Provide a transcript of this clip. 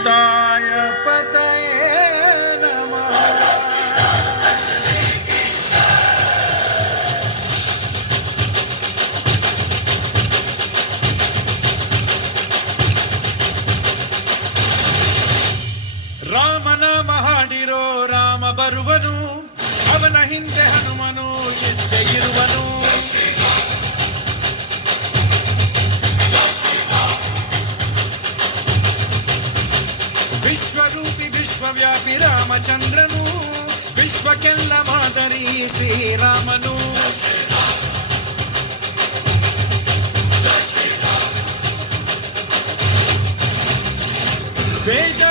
सीताय पतये नमः। ರಾಮನಾಮ ಹಾಡಿರೋ ರಾಮ ಬರುವನು, ಅವನ ಹಿಂದೆ ಹನುಮನು ಇದ್ದೇ ಇರುವನು. ವಿಶ್ವರೂಪಿ ವಿಶ್ವವ್ಯಾಪಿ ರಾಮಚಂದ್ರನು, ವಿಶ್ವಕ್ಕೆಲ್ಲ ಮಾದರಿ ಶ್ರೀರಾಮನು. ವೇದ